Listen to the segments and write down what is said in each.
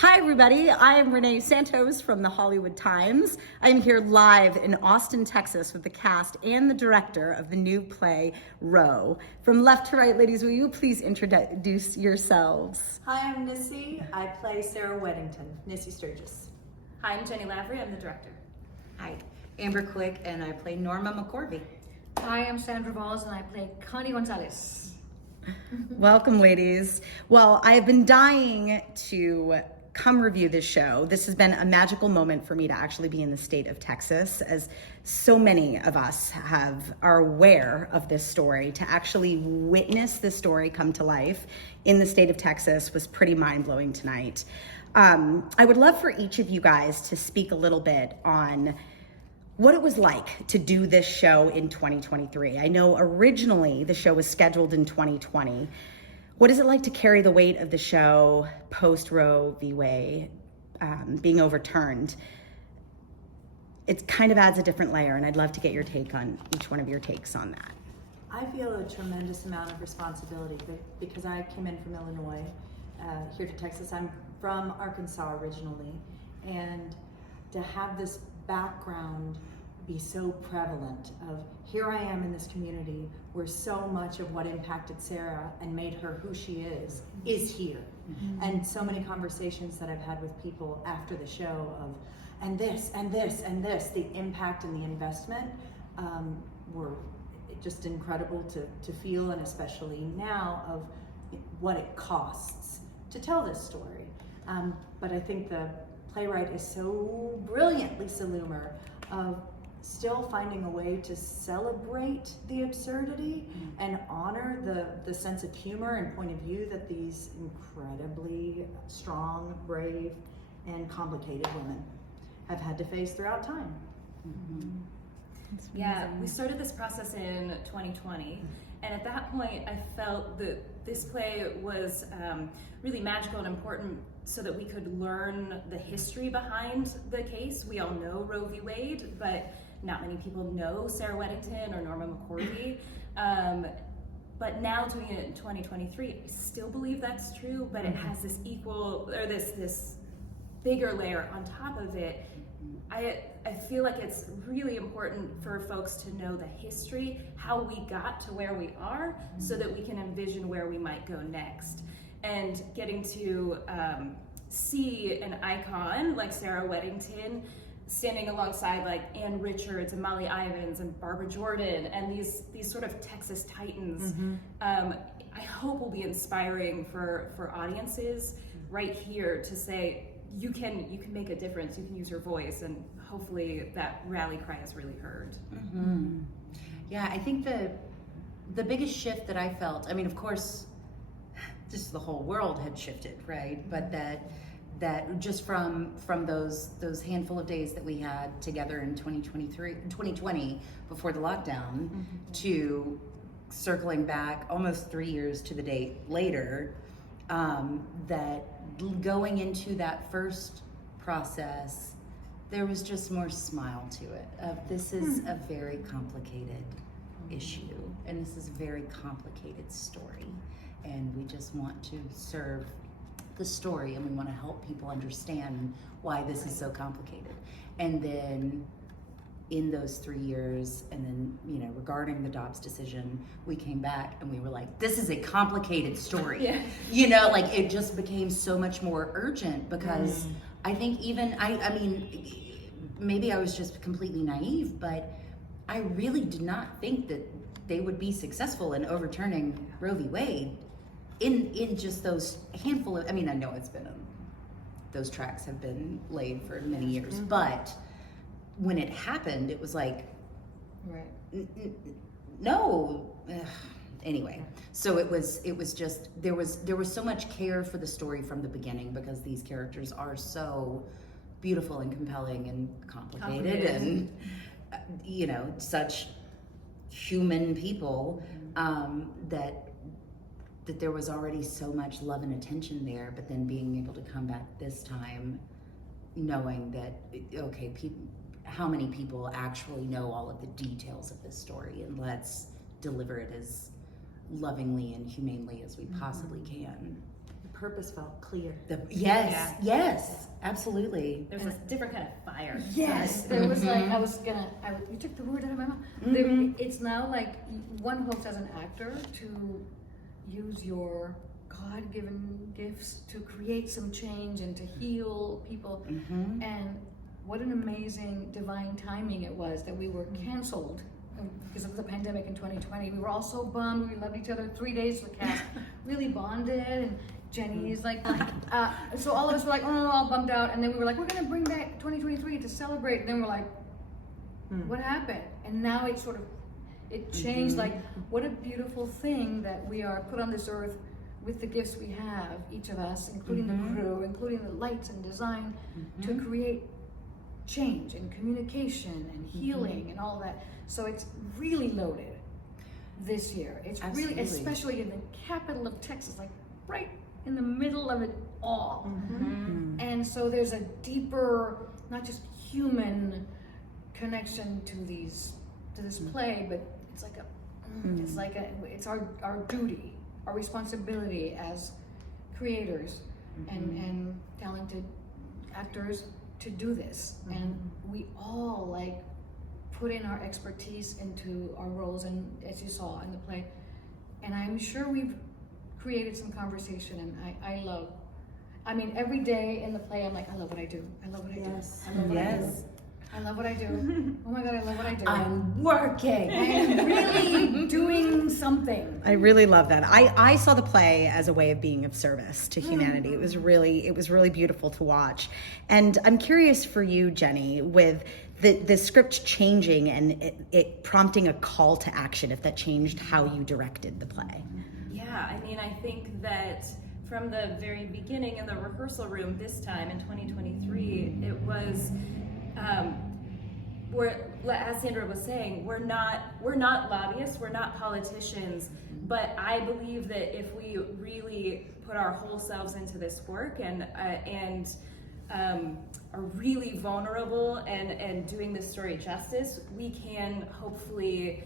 Hi everybody, I am Renee Santos from the Hollywood Times. I am here live in Austin, Texas with the cast and the director of the new play, ROE. From left to right, ladies, will you please introduce yourselves? Hi, I'm Nisi. I play Sarah Weddington, Nisi Sturgis. Hi, I'm Jenny Lavery. I'm the director. Hi, Amber Quick, and I play Norma McCorvey. Hi, I'm Sandra Valls, and I play Connie Gonzalez. Welcome, ladies. Well, I have been dying to come review this show. This has been a magical moment for me to actually be in the state of Texas, as so many of us are aware of this story. To actually witness this story come to life in the state of Texas was pretty mind-blowing tonight. I would love for each of you guys to speak a little bit on what it was like to do this show in 2023. I know originally the show was scheduled in 2020. What is it like to carry the weight of the show post Roe v. Wade being overturned? It kind of adds a different layer, and I'd love to get your take on each one of your takes on that. I feel a tremendous amount of responsibility because I came in from Illinois here to Texas. I'm from Arkansas originally, and to have this background be so prevalent of here I am in this community where so much of what impacted Sarah and made her who she is here. Mm-hmm. And so many conversations that I've had with people after the show of and this and this and this, the impact and the investment were just incredible to feel, and especially now of what it costs to tell this story. But I think the playwright is so brilliant, Lisa Loomer, of still finding a way to celebrate the absurdity and honor the sense of humor and point of view that these incredibly strong, brave, and complicated women have had to face throughout time. Mm-hmm. Yeah, we started this process in 2020, and at that point I felt that this play was really magical and important so that we could learn the history behind the case. We all know Roe v. Wade, but not many people know Sarah Weddington or Norma McCorvey. But now doing it in 2023, I still believe that's true, but it has this this bigger layer on top of it. I feel like it's really important for folks to know the history, how we got to where we are, so that we can envision where we might go next. And getting to see an icon like Sarah Weddington standing alongside like Ann Richards and Molly Ivins and Barbara Jordan and these sort of Texas titans, I hope will be inspiring for audiences right here to say, you can make a difference, you can use your voice, and hopefully that rally cry is really heard. Mm-hmm. Yeah, I think the biggest shift that I felt, I mean, of course, just the whole world had shifted, right? But that just from those handful of days that we had together in 2020 before the lockdown, to circling back almost 3 years to the date later, that going into that first process, there was just more smile to it. This is a very complicated issue, and this is a very complicated story, and we just want to serve the story, and we want to help people understand why this is so complicated. And then in those 3 years, and then, regarding the Dobbs decision, we came back and we were like, this is a complicated story. Yeah. Like it just became so much more urgent because I think even, I mean, maybe I was just completely naive, but I really did not think that they would be successful in overturning Roe v. Wade in just those handful of, I mean, I know it's been, those tracks have been laid for many years, but when it happened, it was like, no. Anyway, so it was just, there was so much care for the story from the beginning because these characters are so beautiful and compelling and complicated and, such human people, that there was already so much love and attention there, but then being able to come back this time knowing that, okay, how many people actually know all of the details of this story, and let's deliver it as lovingly and humanely as we possibly can. purpose felt clear. Yes, absolutely. There's a different kind of fire. Yes, there was like, you took the word out of my mouth. It's now like one hopes as an actor to use your God-given gifts to create some change and to heal people. And what an amazing divine timing it was that we were canceled because of the pandemic in 2020. We were all so bummed. We loved each other. 3 days the cast really bonded, and Jenny is like so all of us were like, oh, all bummed out. And then we were like, we're gonna bring back 2023 to celebrate. And then we're like, what happened? And now it sort of, it changed. Like, what a beautiful thing that we are put on this earth with the gifts we have, each of us, including the crew, including the lights and design, to create change and communication and healing and all that. So it's really loaded this year. It's really, especially in the capital of Texas, like right in the middle of it all. And so there's a deeper, not just human connection to this play, but it's like it's our duty, our responsibility as creators and talented actors to do this. And we all like put in our expertise into our roles, and as you saw in the play, and I'm sure we've created some conversation. And I mean every day in the play I'm like, I love what I do. I love what I do. I love what I do. I love what I do. Oh my God, I love what I do. I'm working. I am really doing something. I really love that. I saw the play as a way of being of service to humanity. It was really beautiful to watch. And I'm curious for you, Jenny, with the script changing and it prompting a call to action, if that changed how you directed the play. Yeah, I mean, I think that from the very beginning in the rehearsal room this time in 2023, it was, as Sandra was saying, we're not lobbyists, we're not politicians, but I believe that if we really put our whole selves into this work and are really vulnerable and doing this story justice, we can hopefully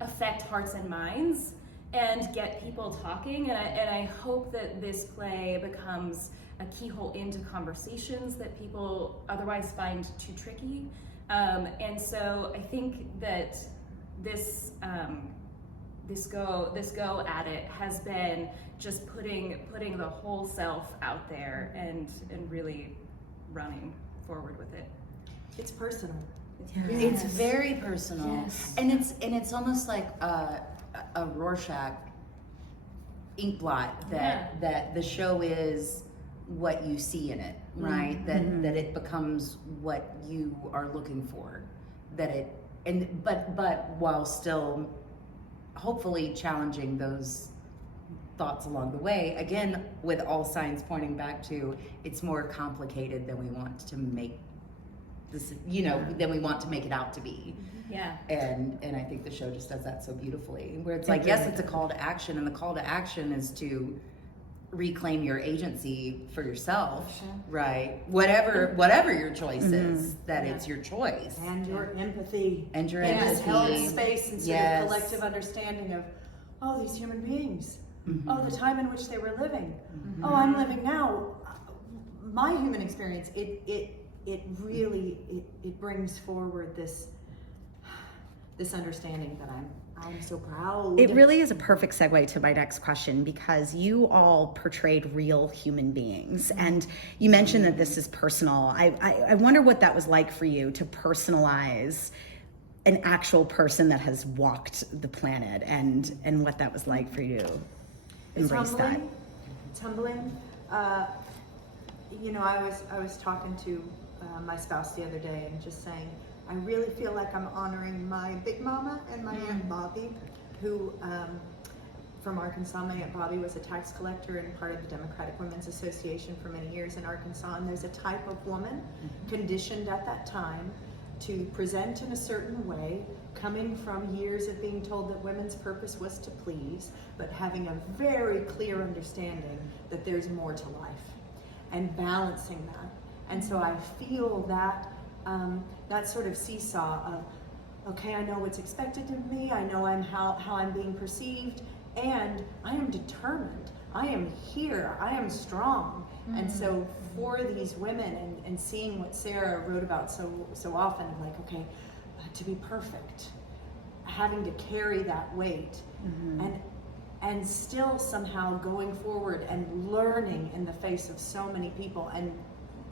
affect hearts and minds and get people talking. And I hope that this play becomes a keyhole into conversations that people otherwise find too tricky. And so I think that this go at it has been just putting the whole self out there and really running forward with it. It's personal. It's very personal, and it's almost like a Rorschach ink blot that the show is what you see in it, right? That it becomes what you are looking for. But while still hopefully challenging those thoughts along the way, again, with all signs pointing back to it's more complicated than we want to make this, than we want to make it out to be. Yeah. And I think the show just does that so beautifully, where it's like, yes, it's a call to action, and the call to action is to reclaim your agency for yourself, right? Whatever your choice is, that it's your choice. And your empathy. And your and empathy. just held space and sort of collective understanding of, oh, these human beings. Oh, the time in which they were living. Oh, I'm living now. My human experience, it really brings forward this understanding that I'm so proud. It really is a perfect segue to my next question, because you all portrayed real human beings, and you mentioned that this is personal. I wonder what that was like for you to personalize an actual person that has walked the planet, and what that was like for you to embrace that. It's humbling. I was talking to my spouse the other day and just saying, I really feel like I'm honoring my big mama and my Aunt Bobby, who from Arkansas. My Aunt Bobby was a tax collector and part of the Democratic Women's Association for many years in Arkansas. And there's a type of woman conditioned at that time to present in a certain way, coming from years of being told that women's purpose was to please, but having a very clear understanding that there's more to life and balancing that. And so I feel that that sort of seesaw of, okay, I know what's expected of me, I know how I'm being perceived, and I am determined. I am here, I am strong. And so for these women, and seeing what Sarah wrote about so often, like, okay, to be perfect, having to carry that weight, and still somehow going forward and learning in the face of so many people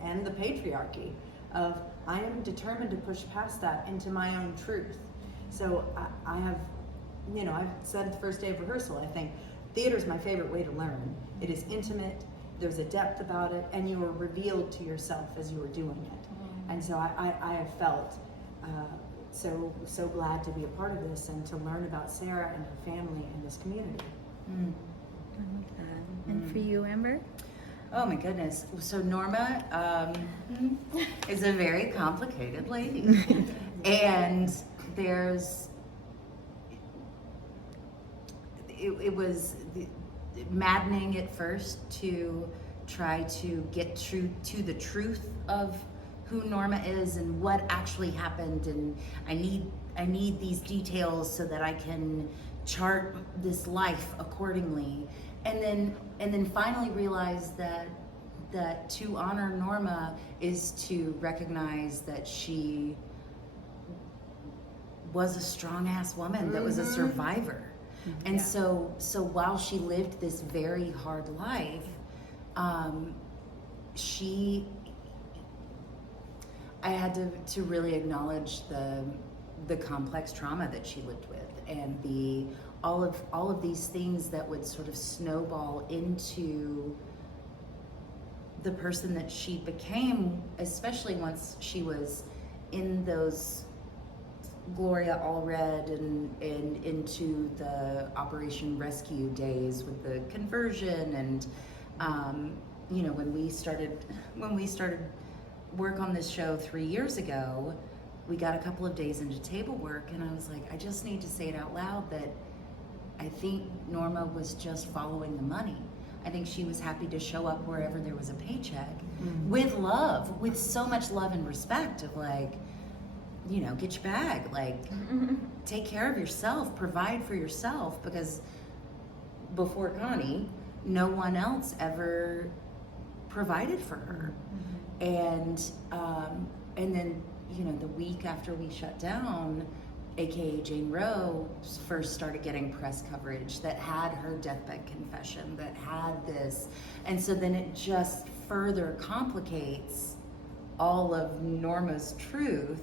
and the patriarchy of, I am determined to push past that into my own truth. So I have, I've said the first day of rehearsal, I think theater is my favorite way to learn. It is intimate, there's a depth about it, and you are revealed to yourself as you are doing it. And so I have felt so glad to be a part of this and to learn about Sarah and her family and this community. I love that. And for you, Amber? Oh my goodness. So Norma is a very complicated lady. And it was maddening at first to try to get to the truth of who Norma is and what actually happened, and I need these details so that I can chart this life accordingly, and then finally realize that to honor Norma is to recognize that she was a strong ass woman that was a survivor. And so while she lived this very hard life, I had to really acknowledge the complex trauma that she lived with, and all of these things that would sort of snowball into the person that she became, especially once she was in those Gloria Allred and into the Operation Rescue days with the conversion, and when we started work on this show 3 years ago, we got a couple of days into table work, and I was like, I just need to say it out loud that I think Norma was just following the money. I think she was happy to show up wherever there was a paycheck with love, with so much love and respect of like, get your bag, like take care of yourself, provide for yourself, because before Connie, no one else ever provided for her. And then, the week after we shut down, AKA Jane Roe first started getting press coverage that had her deathbed confession, that had this. And so then it just further complicates all of Norma's truth.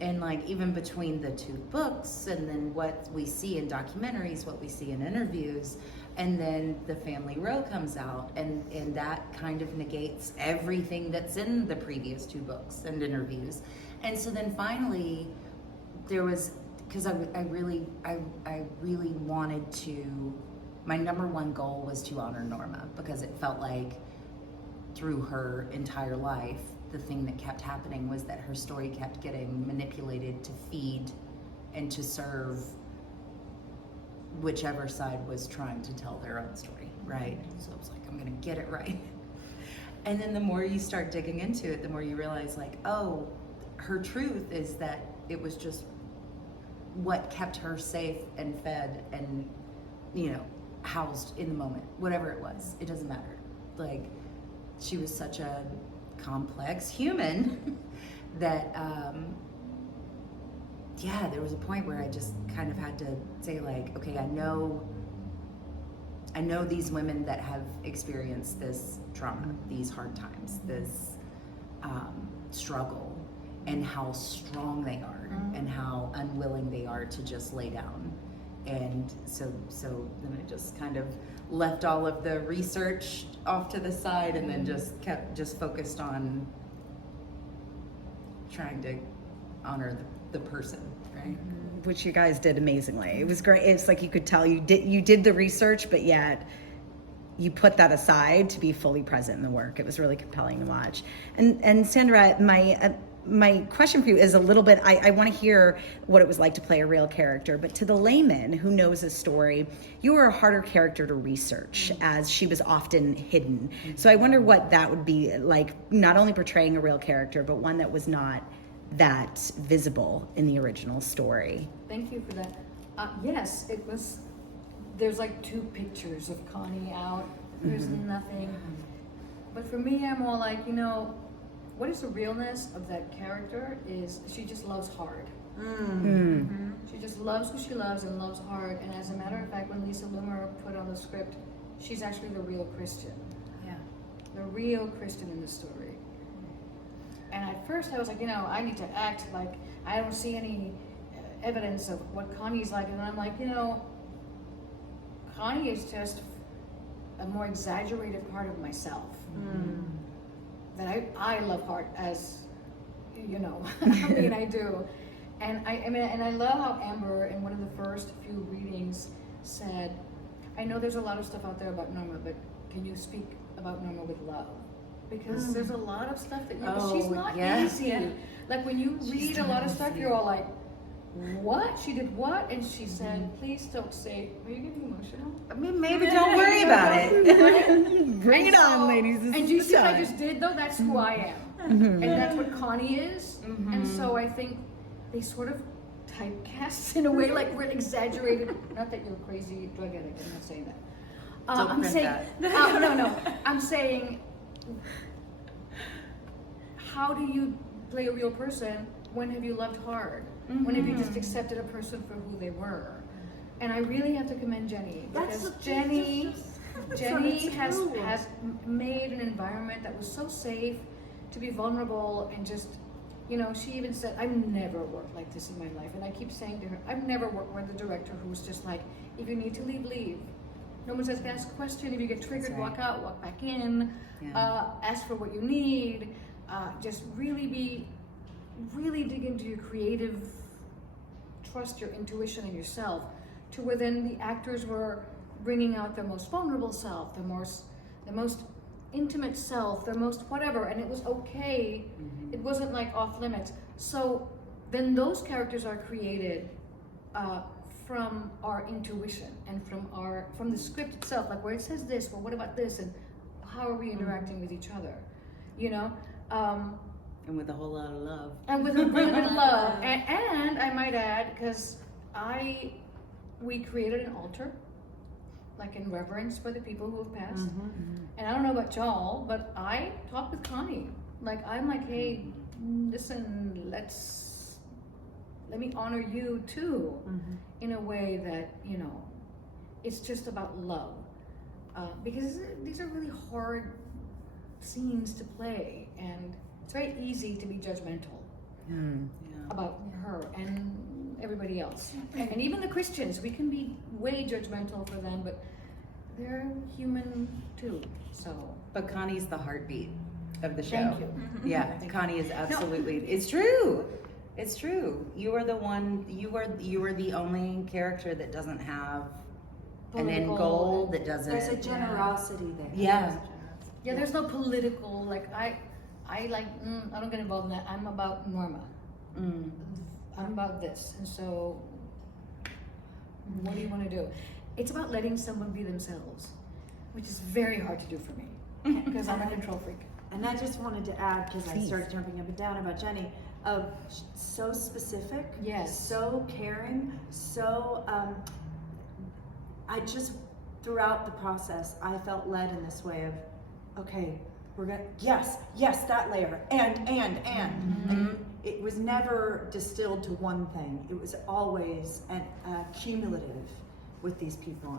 And like even between the two books, and then what we see in documentaries, what we see in interviews, and then the family Roe comes out, and that kind of negates everything that's in the previous two books and interviews. And so then finally there was, because I really wanted to, my number one goal was to honor Norma, because it felt like through her entire life, the thing that kept happening was that her story kept getting manipulated to feed and to serve whichever side was trying to tell their own story, right? So I was like, I'm gonna get it right. And then the more you start digging into it, the more you realize like, oh, her truth is that it was just what kept her safe and fed and, housed in the moment, whatever it was, it doesn't matter. Like, she was such a complex human that there was a point where I just kind of had to say like, okay, I know these women that have experienced this trauma, these hard times, this struggle, and how strong they are and how unwilling they are to just lay down. And so then I just kind of left all of the research off to the side, and then just focused on trying to honor the person, right? Which you guys did amazingly. It was great. It's like you could tell you did the research, but yet you put that aside to be fully present in the work. It was really compelling to watch. And Sandra, my question for you is a little bit, I want to hear what it was like to play a real character, but to the layman who knows a story, you were a harder character to research as she was often hidden. So I wonder what that would be like, not only portraying a real character, but one that was not that visible in the original story. Thank you for that. Yes, it was there's like 2 pictures of Connie out. There's nothing. But for me, I'm all like, you know, what is the realness of that character is she just loves hard. She just loves who she loves and loves hard. And as a matter of fact, when Lisa Loomer put on the script, she's actually the real Christian. Yeah. The real Christian in the story. And at first I was like, you know, I need to act like I don't see any evidence of what Connie's like. And I'm like, you know, Connie is just a more exaggerated part of myself. That I love hard, as you know. I mean, I do. And I mean, and I love how Amber in one of the first few readings said, I know there's a lot of stuff out there about Norma, but can you speak about Norma with love? Because there's a lot of stuff that she's not easy. Yeah. Like when you read a lot of stuff, you're all like, what? She did what? And she said, please don't say, are you getting emotional? I mean, maybe don't worry about it. Bring it on, ladies. This And is do you the see what I time. just did though? That's who I am. And that's what Connie is. And so I think they sort of typecast in a way, like we're exaggerated. Not that you're a crazy drug addict, I'm not saying that. Don't I'm print saying, that. no. I'm saying, how do you play a real person? When have you loved hard? When have you just accepted a person for who they were? And I really have to commend Jenny, because Jenny has made an environment that was so safe to be vulnerable and just, you know, she even said, I've never worked like this in my life. And I keep saying to her, I've never worked with a director who's just like, if you need to leave, leave. No one says ask a question. If you get triggered, walk out, walk back in, ask for what you need. Just really dig into your creative, trust your intuition and yourself, to where then the actors were bringing out their most vulnerable self, the most intimate self, their most whatever, and it was okay. It wasn't like off limits. So then those characters are created from our intuition and from the script itself, like where it says this, well, what about this, and how are we interacting with each other, you know? And with a whole lot of love. And with a little bit of love. And I might add, because we created an altar, like in reverence for the people who have passed. And I don't know about y'all, but I talk with Connie. Like, I'm like, hey, listen, let me honor you too, in a way that, you know, it's just about love. Because these are really hard scenes to play, and it's very easy to be judgmental about her and everybody else. And even the Christians, we can be way judgmental for them, but they're human too, so. But Connie's the heartbeat of the show. Thank you. Yeah, Connie is absolutely, it's true. It's true. You are the one, you are the only character that doesn't have an end goal, that doesn't. There's a generosity there. Yeah. Yeah, there's no political, like, I don't get involved in that. I'm about Norma. I'm about this. And so, what do you want to do? It's about letting someone be themselves, which is very hard to do for me, because I'm a control freak. And I just wanted to add, because I started jumping up and down about Jenny, of so specific, so caring, so, I just, throughout the process, I felt led in this way of, okay, we're gonna, yes, that layer, and. And it was never distilled to one thing. It was always cumulative with these people.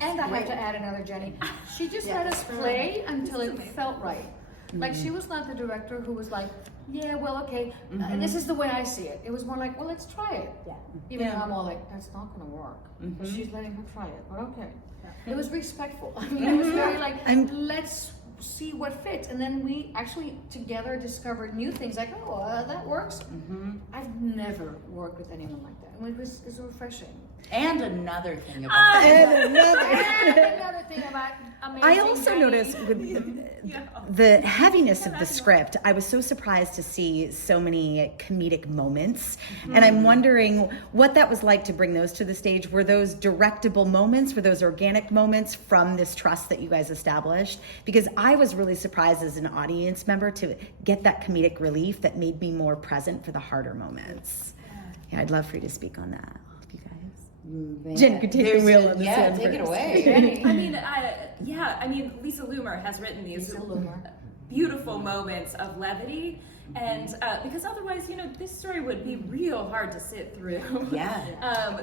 And I have to add another, Jenny. She just let us play until it felt right. Like, she was not the director who was like, yeah, well, okay, this is the way I see it. It was more like, well, let's try it. Even though I'm all like, that's not gonna work. But she's letting her try it, but okay. It was respectful. I mean, it was very like, let's see what fits. And then we actually together discovered new things, like, oh, that works. I've never worked with anyone like that. It was refreshing. And another thing about Another thing about amazing I also Jenny. noticed with the heaviness of the script, I was so surprised to see so many comedic moments. And I'm wondering what that was like to bring those to the stage. Were those directable moments? Were those organic moments from this trust that you guys established? Because I was really surprised as an audience member to get that comedic relief that made me more present for the harder moments. Yeah, I'd love for you to speak on that, you guys. Man, Jen could take the there's wheel on this yeah, one take it first. away. I mean, Lisa Loomer has written these Lisa Loomer. beautiful moments of levity, and because otherwise, this story would be real hard to sit through. Yeah.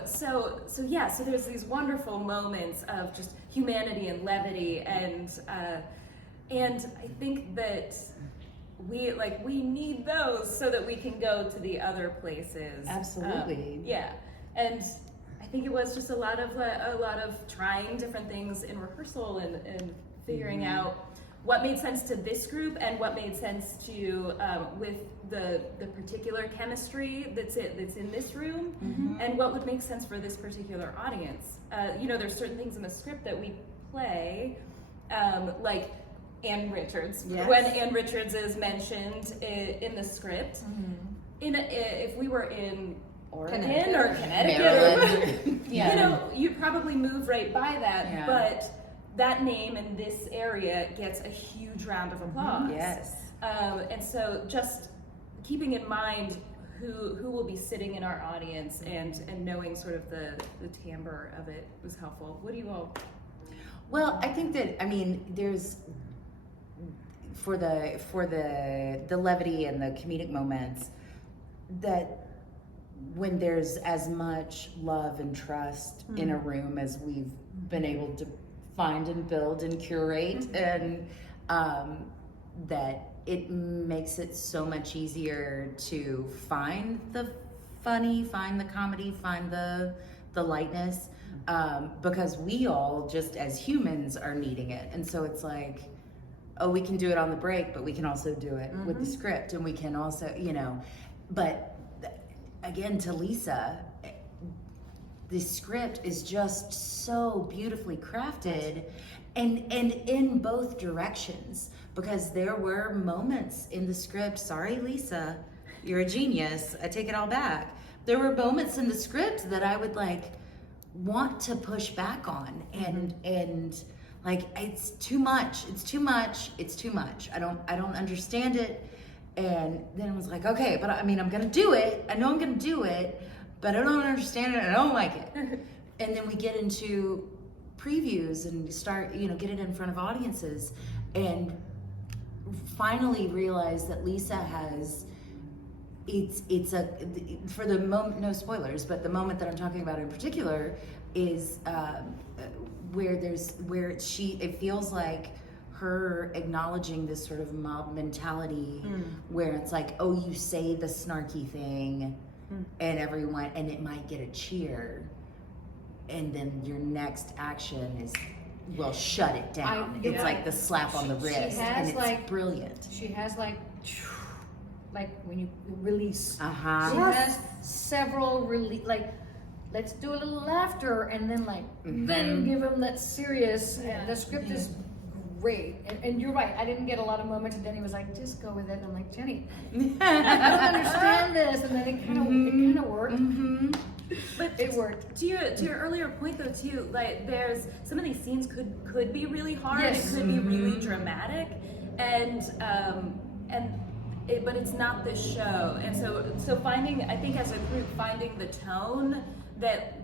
So there's these wonderful moments of just humanity and levity, and I think that we need those so that we can go to the other places. Absolutely. And I think it was just a lot of trying different things in rehearsal and figuring out what made sense to this group and what made sense to with the particular chemistry that's in this room, and what would make sense for this particular audience. There's certain things in the script that we play, like Ann Richards. Yes. When Ann Richards is mentioned in the script, if we were in Oregon or Connecticut, you'd probably move right by that, but that name in this area gets a huge round of applause. Yes. And so just keeping in mind who will be sitting in our audience and knowing sort of the timbre of it was helpful. What do you all? Well, I think that, there's for the levity and the comedic moments, that when there's as much love and trust in a room as we've been able to find and build and curate, and that it makes it so much easier to find the funny, find the comedy, find the lightness, because we all just as humans are needing it. And so it's like, oh, we can do it on the break, but we can also do it with the script, and we can also, but again, to Lisa, the script is just so beautifully crafted, and in both directions, because there were moments in the script, sorry Lisa, you're a genius, I take it all back. There were moments in the script that I would want to push back on, and it's too much, I don't understand it. And then I was like, okay, but I'm gonna do it. I know I'm gonna do it, but I don't understand it. I don't like it. And then we get into previews and start, get it in front of audiences, and finally realize that Lisa has, for the moment, no spoilers, but the moment that I'm talking about in particular is where it feels like her acknowledging this sort of mob mentality, where it's like, oh, you say the snarky thing and it might get a cheer, and then your next action is, well, shut it down. It's like the slap on the wrist, and it's brilliant. She has like when you release. She Yes. has several let's do a little laughter, and then then give them that serious. And the script is great, and you're right. I didn't get a lot of moments, and Jenny was like, "Just go with it." And I'm like, Jenny, I don't understand this, and then it kind of worked. But it worked. To your earlier point, though, too, there's some of these scenes could be really hard. Yes. It could be really dramatic, but it's not this show. And so finding, I think, as a group, finding the tone that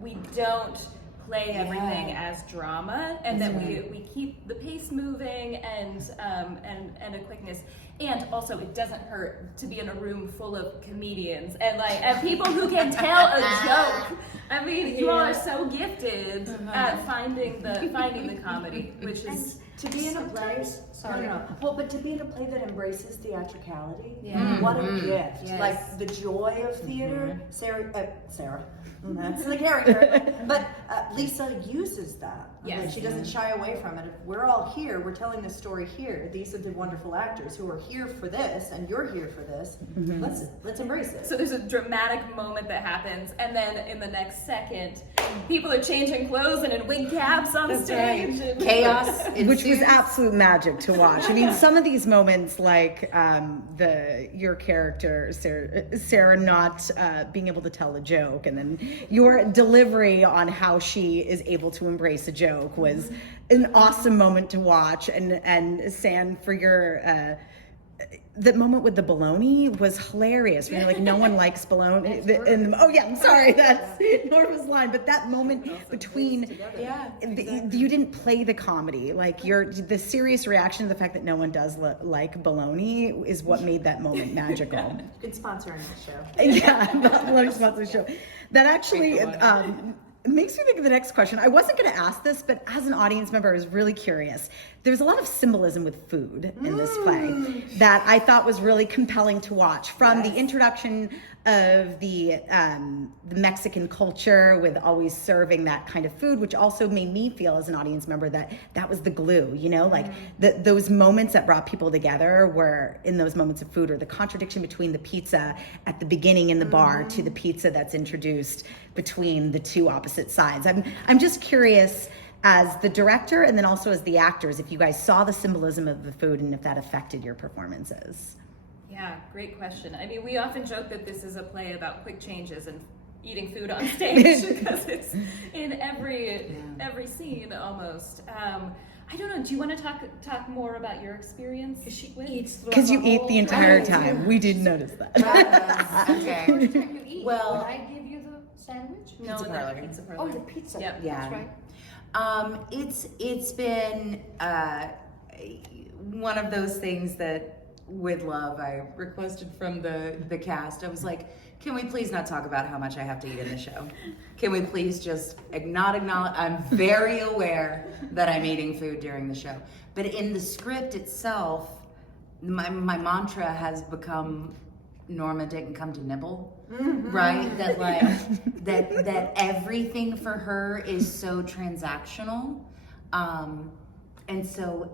we don't play everything as drama, and that we keep the pace moving and a quickness. And also, it doesn't hurt to be in a room full of comedians and people who can tell a joke. I mean, you all are so gifted at finding the comedy, which is To be in a play, Sorry. no. Well, but to be in a play that embraces theatricality, Yeah. what a gift! Yes. Like the joy of theater. Sarah, that's the character. But Lisa uses that. Yes. Like, she doesn't shy away from it. If we're all here, we're telling this story here. These are the wonderful actors who are here for this, and you're here for this. Let's embrace it. So there's a dramatic moment that happens, and then in the next second, people are changing clothes and in wig caps on stage. And Chaos, Which was absolute magic to watch. I mean, some of these moments, like your character Sarah not being able to tell a joke, and then your delivery on how she is able to embrace a joke was an awesome moment to watch. And San, for your the moment with the bologna was hilarious. When you're like, no one likes bologna. Oh yeah, I'm sorry, that's Norma's line. But that moment between, you didn't play the comedy. Like the serious reaction to the fact that no one does like bologna is what made that moment magical. You can sponsor on this show. Yeah, the bologna sponsor show. That actually makes me think of the next question. I wasn't going to ask this, but as an audience member, I was really curious. There's a lot of symbolism with food in this play that I thought was really compelling to watch. From the introduction of the Mexican culture with always serving that kind of food, which also made me feel as an audience member that was the glue, you know, like those moments that brought people together were in those moments of food, or the contradiction between the pizza at the beginning in the bar to the pizza that's introduced between the two opposite sides. I'm just curious, as the director and then also as the actors, if you guys saw the symbolism of the food and if that affected your performances. Yeah, great question. I mean, we often joke that this is a play about quick changes and eating food on stage because it's in every scene almost. I don't know. Do you want to talk more about your experience? Because you ate the entire time. We did notice that. Okay. First time you eat, Well- would I give you the sandwich? No, Pizza not parlor. pizza parlor. Oh, the pizza. Yep. Yeah. That's right. It's been one of those things that with love I requested from the cast. I was like, can we please not talk about how much I have to eat in the show? Can we please just not acknowledge? I'm very aware that I'm eating food during the show, but in the script itself, my mantra has become, Norma didn't come to nibble. Right? That like that everything for her is so transactional. And so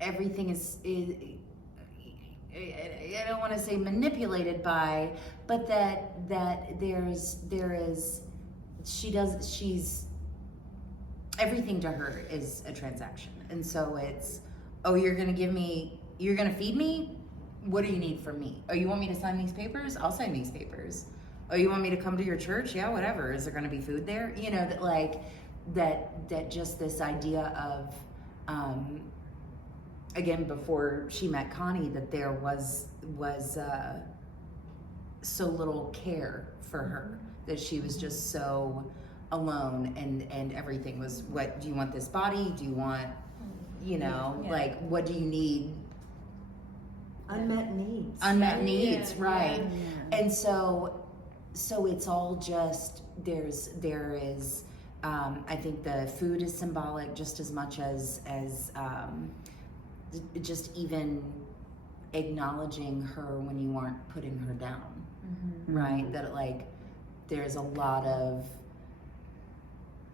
everything is I don't want to say manipulated by, but that she's everything to her is a transaction. And so it's, oh, you're gonna feed me? What do you need from me? Oh, you want me to sign these papers? I'll sign these papers. Oh, you want me to come to your church? Yeah, whatever. Is there going to be food there? You know, that just this idea of, again, before she met Connie, that there was so little care for her, that she was just so alone, and everything was, what do you want, this body? Do you want, you know, like, what do you need? Unmet needs, right? Yeah. And so it's all just, there is I think the food is symbolic just as much as just even acknowledging her when you aren't putting her down, right? That like there's a lot of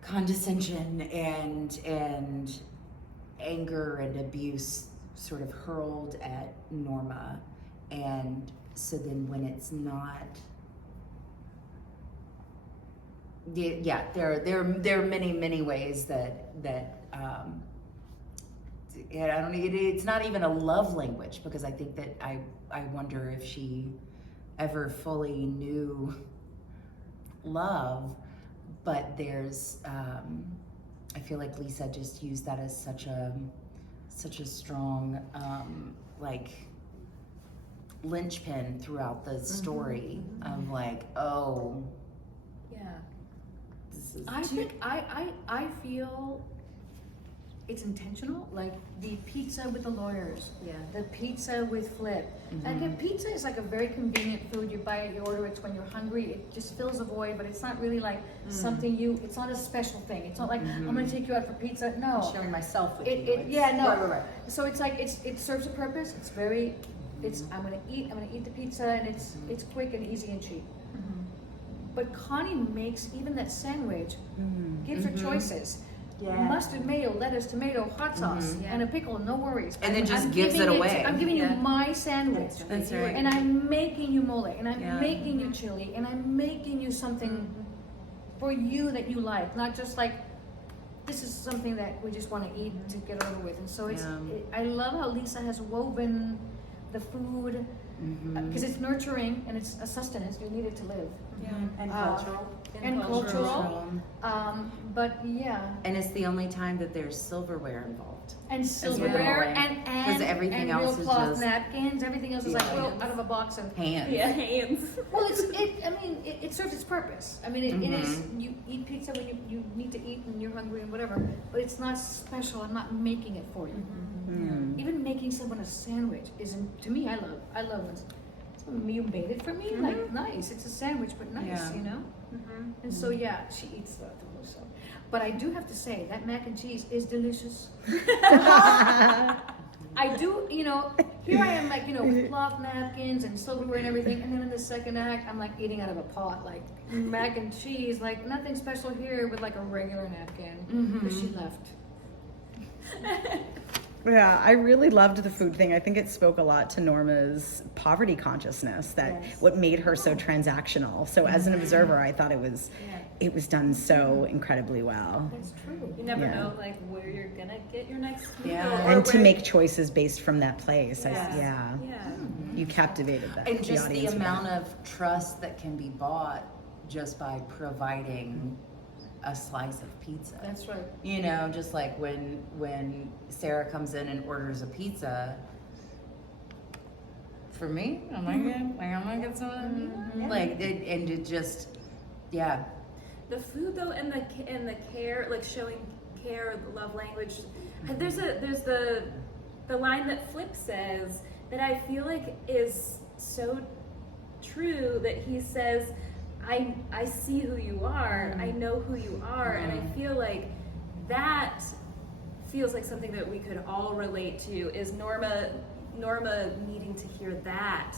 condescension and anger and abuse sort of hurled at Norma, and so then when it's not, there are many ways that it's not even a love language, because I think that I wonder if she ever fully knew love, but there's I feel like Lisa just used that as such a strong like linchpin throughout the story of like, oh yeah, this is I feel it's intentional, like the pizza with the lawyers, the pizza with Flip. And the pizza is like a very convenient food. You buy it, you order it when you're hungry. It just fills a void, but it's not really like something it's not a special thing. It's not like, I'm gonna take you out for pizza. No. I'm sharing myself with you. Right. So it's like, it serves a purpose. I'm gonna eat the pizza, and it's quick and easy and cheap. But Connie makes even that sandwich, gives her choices. Mustard, mayo, lettuce, tomato, hot sauce, and a pickle, no worries. And then just gives it away. I'm giving you my sandwich. That's right. And I'm making you mole, and I'm making you chili, and I'm making you something for you that you like, not just like, this is something that we just want to eat to get over with. And so I love how Lisa has woven the food because it's nurturing and it's a sustenance. You need it to live. Yeah. And cultural. And cultural. But yeah. And it's the only time that there's silverware involved. And silverware well. and everything and real else is cloth just- napkins. Everything else is like real out of a box of Hands. Yeah, hands. Well, it serves its purpose. I mean, it is, you eat pizza when you need to eat and you're hungry and whatever, but it's not special. I'm not making it for you. Even making someone a sandwich isn't, to me, I love when you made it for me, like nice. It's a sandwich, but nice, you know? And so, yeah, she eats the whole stuff. But I do have to say, that mac and cheese is delicious. I do, you know, here I am like, you know, with cloth napkins and silverware and everything, and then in the second act, I'm like eating out of a pot, like mac and cheese, like nothing special here with like a regular napkin that she left. Yeah, I really loved the food thing. I think it spoke a lot to Norma's poverty consciousness, that what made her so transactional. So as an observer, I thought it was done so incredibly well. That's true. You never know, like, where you're gonna get your next meal. Yeah. And to make choices based from that place. Yeah. You captivated that. And just the audience with amount that. of trust that can be bought just by providing a slice of pizza. That's right. You know, just like when Sarah comes in and orders a pizza, for me, I'm gonna get some of that pizza. Like, and it just, yeah. The food though, and the care, like showing care, the love language. There's the line that Flip says that I feel like is so true, that he says, I see who you are, I know who you are, and I feel like that feels like something that we could all relate to, is Norma needing to hear that,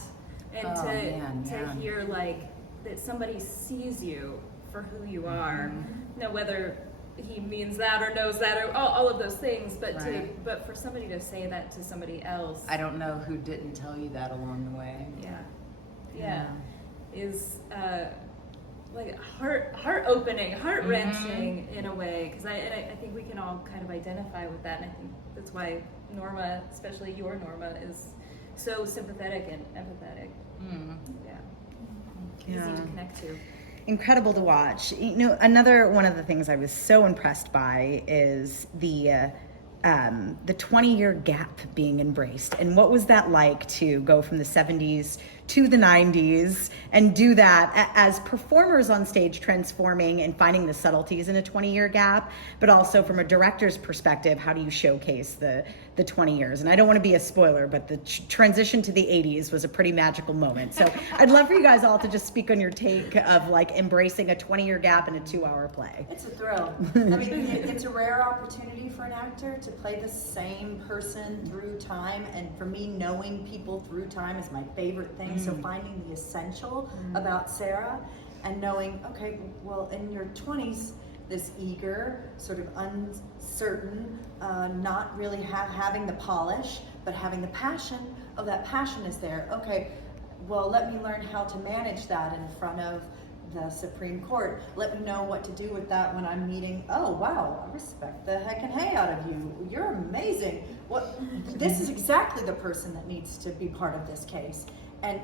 and to hear like that somebody sees you for who you are. Now, whether he means that or knows that or all of those things, but but for somebody to say that to somebody else, I don't know who didn't tell you that along the way. is like heart opening, heart wrenching in a way, because I think we can all kind of identify with that, and I think that's why Norma, especially your Norma, is so sympathetic and empathetic. Easy to connect to. Incredible to watch. You know, another one of the things I was so impressed by is the 20-year gap being embraced. And what was that like to go from the 70s to the 90s and do that as performers on stage, transforming and finding the subtleties in a 20-year gap, but also from a director's perspective, how do you showcase the 20 years? And I don't want to be a spoiler, but the transition to the 80s was a pretty magical moment. So I'd love for you guys all to just speak on your take of like embracing a 20-year gap in a 2-hour play. It's a thrill. I mean, it's a rare opportunity for an actor to play the same person through time, and for me, knowing people through time is my favorite thing. So finding the essential about Sarah and knowing, okay, well, in your 20s, this eager, sort of uncertain, not really having the polish, but having the passion. Oh, that passion is there. Okay, well, let me learn how to manage that in front of the Supreme Court. Let me know what to do with that when I'm meeting. Oh, wow, I respect the heck and hey out of you. You're amazing. This is exactly the person that needs to be part of this case. And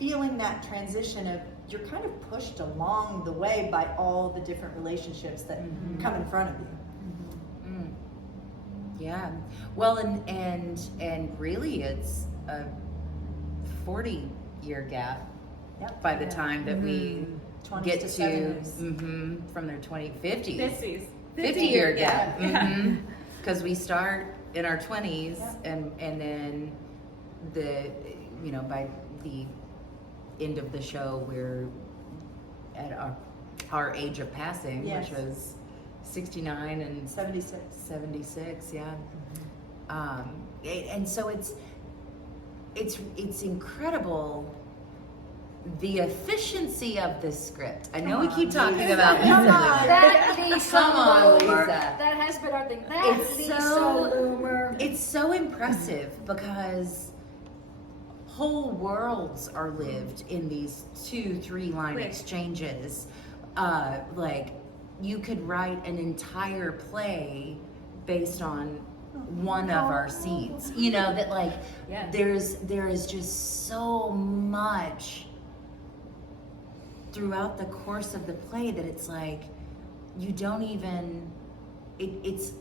feeling that transition of, you're kind of pushed along the way by all the different relationships that come in front of you. Yeah. Well, and really it's a 40-year gap by the time that we get to 70s. From their 50s. 50-year gap. Because we start in our 20s and then by the end of the show, we're at our age of passing, which was 69 and 76, and so it's incredible, the efficiency of this script. I know we keep talking about this. That Lisa Come on, Loomer, Lisa. that has been our thing. That It's Lisa so- Loomer. It's so impressive because whole worlds are lived in these 2-3 line exchanges. Like, you could write an entire play based on one of our scenes. You know, that like Yeah. there is just so much throughout the course of the play that it's like you don't even it's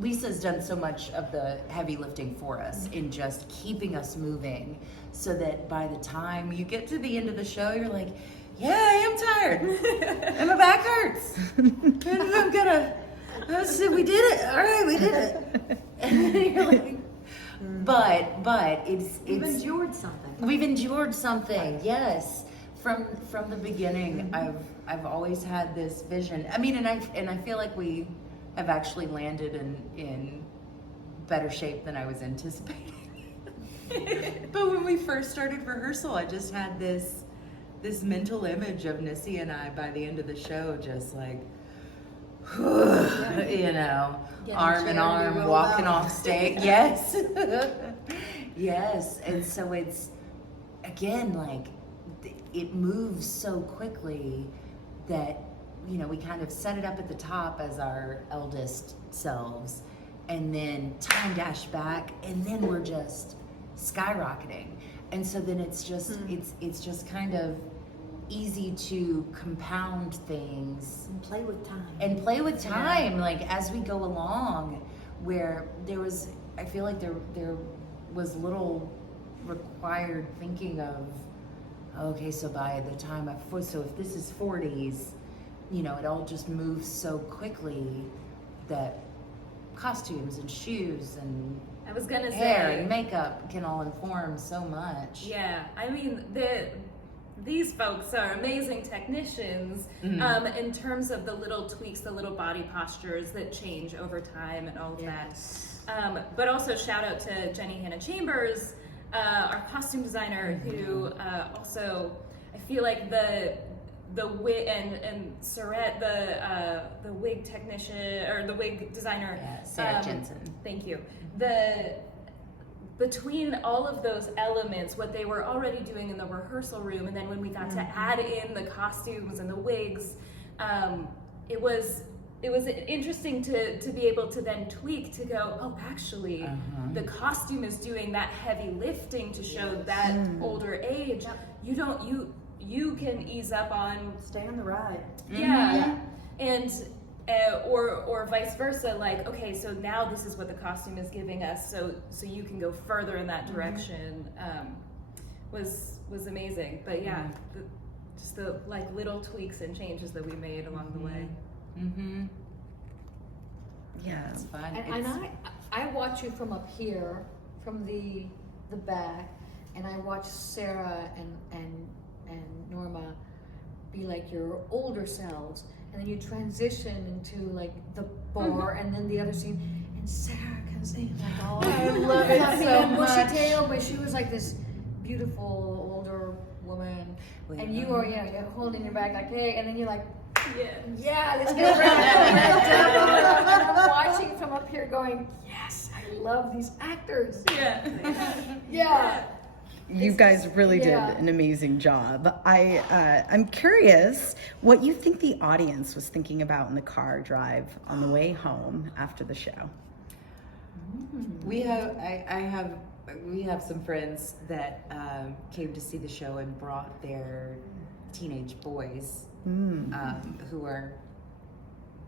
Lisa's done so much of the heavy lifting for us in just keeping us moving, so that by the time you get to the end of the show, you're like, yeah, I am tired and my back hurts and I'm gonna we did it, all right, we did it. And then you're like, but We've endured something. we've endured something. Yes, from the beginning. I've always had this vision. I mean, and I feel like we have actually landed in better shape than I was anticipating. But when we first started rehearsal, I just had this mental image of Nisi and I by the end of the show, just like, you know, arm in arm, walking off stage. Yes. Yes. And so it's, again, like, it moves so quickly that, you know, we kind of set it up at the top as our eldest selves, and then time dash back, and then we're just skyrocketing. And so then it's just, it's just kind of easy to compound things And play with time. and play with time, like as we go along, where I feel like there was little required thinking of, okay, so by the time so if this is 40s, you know, it all just moves so quickly that costumes and shoes and I was gonna hair say and makeup can all inform so much. Yeah, I mean, these folks are amazing technicians in terms of the little tweaks, the little body postures that change over time and all of that. But also shout out to Jenny Hannah Chambers, our costume designer, who also, I feel like the wig, and Sarette, the wig technician, or the wig designer. Yeah, Sarah Jensen. Thank you. Between all of those elements, what they were already doing in the rehearsal room, and then when we got to add in the costumes and the wigs, it was interesting to be able to then tweak to go, oh, actually, the costume is doing that heavy lifting to show that older age. You can ease up on, Stay on the ride. and or vice versa, like, okay, so now this is what the costume is giving us, so you can go further in that direction. Was amazing. But yeah, just the like little tweaks and changes that we made along the way. Yeah. It's fun. And I watch you from up here, from the back, and I watch Sarah and Norma be like your older selves, and then you transition into like the bar, and then the other scene, and Sarah comes in like all I love it so bushy much. tail, but she was like this beautiful older woman, and you are you're holding your back like, hey, and then you're like, yeah, let's get ready. And I'm watching from up here going, yes, I love these actors. Yeah. You guys really did an amazing job. I'm curious what you think the audience was thinking about in the car drive on the way home after the show. We have some friends that came to see the show and brought their teenage boys who are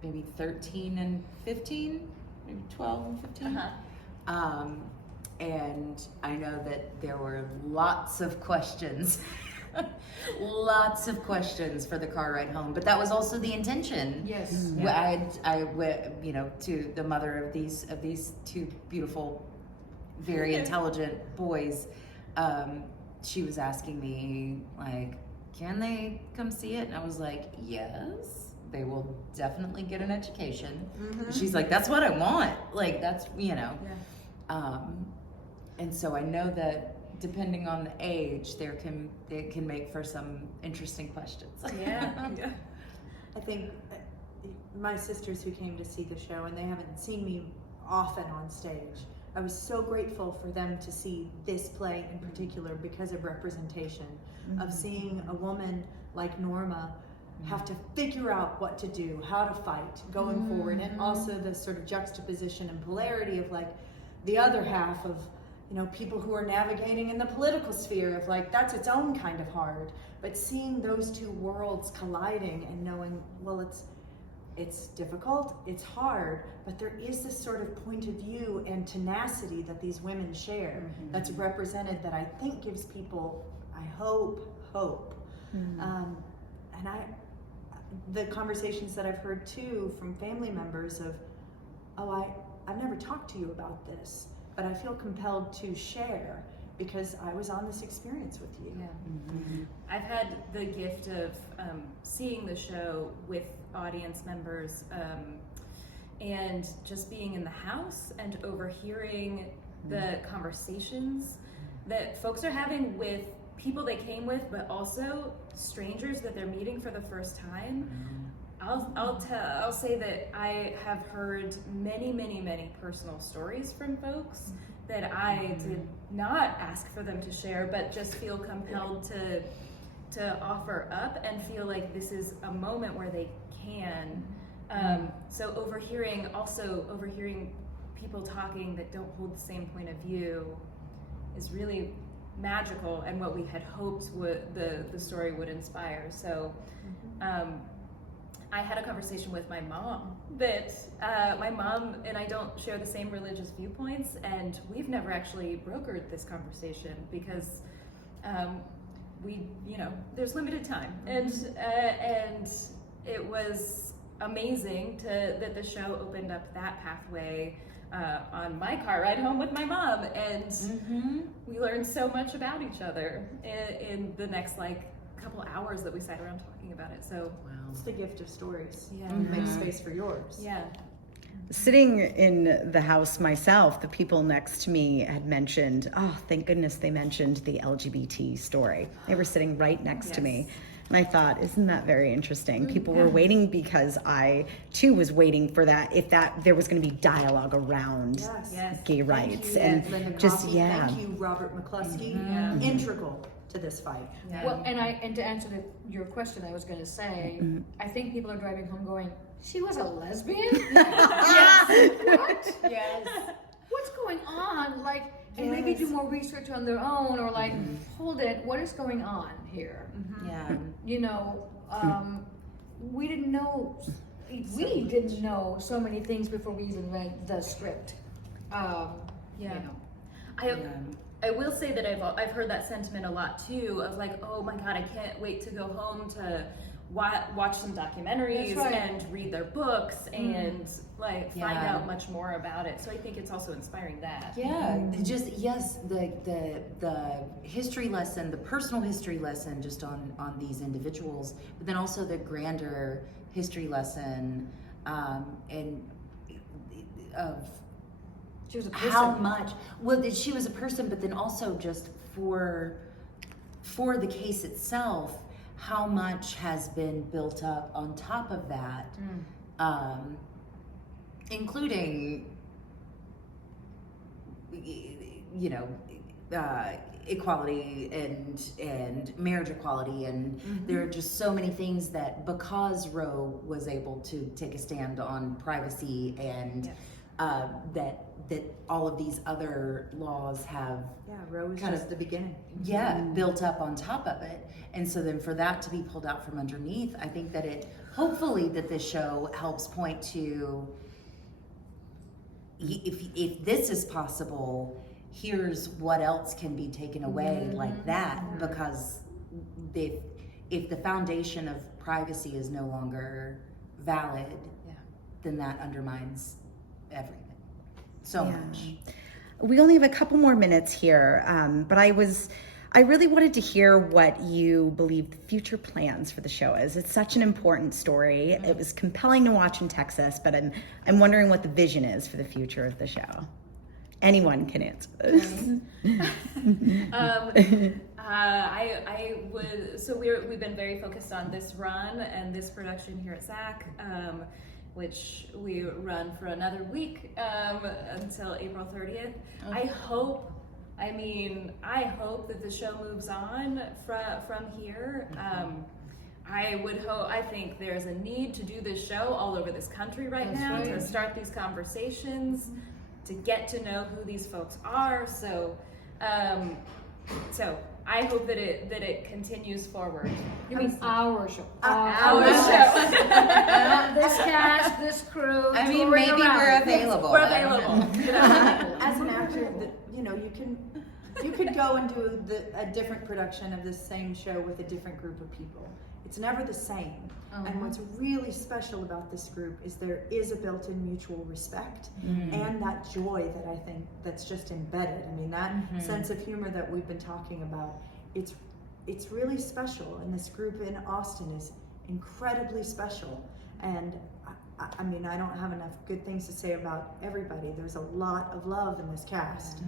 maybe 13 and 15, maybe 12 and 15. And I know that there were lots of questions, lots of questions for the car ride home, but that was also the intention. Yes. I you know, to the mother of these two beautiful, very intelligent boys, she was asking me, like, can they come see it? And I was like, yes, they will definitely get an education. She's like, that's what I want. Like, that's, you know. And so I know that depending on the age, it can make for some interesting questions. I think my sisters who came to see the show, and they haven't seen me often on stage, I was so grateful for them to see this play in particular because of representation, of seeing a woman like Norma have to figure out what to do, how to fight going forward, and also the sort of juxtaposition and polarity of like the other half of, you know, people who are navigating in the political sphere of like, that's its own kind of hard, but seeing those two worlds colliding and knowing, well, it's difficult, it's hard, but there is this sort of point of view and tenacity that these women share that's represented, that I think gives people, I hope. And the conversations that I've heard too from family members of, I've never talked to you about this, but I feel compelled to share because I was on this experience with you. Yeah. I've had the gift of seeing the show with audience members and just being in the house and overhearing the conversations that folks are having with people they came with, but also strangers that they're meeting for the first time. I'll say that I have heard many personal stories from folks that I did not ask for them to share, but just feel compelled to offer up and feel like this is a moment where they can. So overhearing people talking that don't hold the same point of view is really magical, and what we had hoped the story would inspire. So I had a conversation with my mom that my mom and I don't share the same religious viewpoints, and we've never actually brokered this conversation because there's limited time, and it was amazing that the show opened up that pathway on my car ride home with my mom, and we learned so much about each other in the next couple hours that we sat around talking about it. So it's the gift of stories. Yeah. Make space for yours. Yeah. Sitting in the house myself, the people next to me had mentioned, oh, thank goodness they mentioned the LGBT story. They were sitting right next to me. And I thought, isn't that very interesting? People were waiting because I too was waiting for that, if there was going to be dialogue around gay rights. Thank you, and just, Coffey. Thank you, Robert McCluskey. Integral to this fight. Yeah. Well, and to answer your question, I was going to say, I think people are driving home going, she was a lesbian? What? Yes. What's going on? And maybe do more research on their own, or hold it, what is going on here? Yeah. You know, we didn't know so many things before we even read the script. You know. I will say that I've heard that sentiment a lot too, of oh my god, I can't wait to go home to watch some documentaries and read their books and find out much more about it. So I think it's also inspiring that. Yeah, the history lesson, the personal history lesson just on these individuals, but then also the grander history lesson and of she was a person. How much, she was a person, but then also just for the case itself, how much has been built up on top of that, including, equality and marriage equality, and there are just so many things that, because Roe was able to take a stand on privacy and that all of these other laws have Roe was just the beginning. Built up on top of it. And so then for that to be pulled out from underneath, I think that hopefully that this show helps point to, if this is possible, here's what else can be taken away like that, because if the foundation of privacy is no longer valid, then that undermines everything so much. We only have a couple more minutes here, but I really wanted to hear what you believe the future plans for the show is. It's such an important story. It was compelling to watch in Texas, but I'm wondering what the vision is for the future of the show. Anyone can answer this. I would. So we've been very focused on this run and this production here at SAC, which we run for another week until April 30th. I hope that the show moves on from here. I think there's a need to do this show all over this country right That's now, right. to start these conversations, to get to know who these folks are. So I hope that it continues forward. You mean our show? Our show. This cast, this crew. I mean, touring maybe around. we're available. We're I don't know. available. As an actor, you could go and do a different production of this same show with a different group of people. It's never the same. And what's really special about this group is there is a built-in mutual respect and that joy that I think that's just embedded. I mean, that sense of humor that we've been talking about, it's really special. And this group in Austin is incredibly special. And I mean, I don't have enough good things to say about everybody. There's a lot of love in this cast.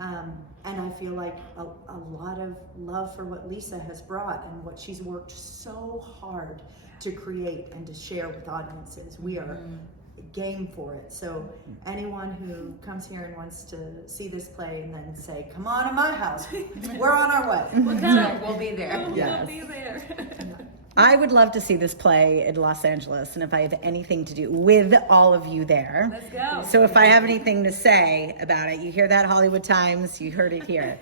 And I feel like a lot of love for what Lisa has brought and what she's worked so hard to create and to share with audiences. We are game for it. So anyone who comes here and wants to see this play and then say, come on to my house, we're on our way. We'll be there. We'll be there. I would love to see this play in Los Angeles, and if I have anything to do with all of you there. Let's go. So if I have anything to say about it, you hear that, Hollywood Times, you heard it here.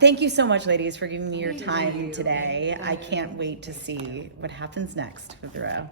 Thank you so much, ladies, for giving me your time today. I can't wait to see what happens next with the row.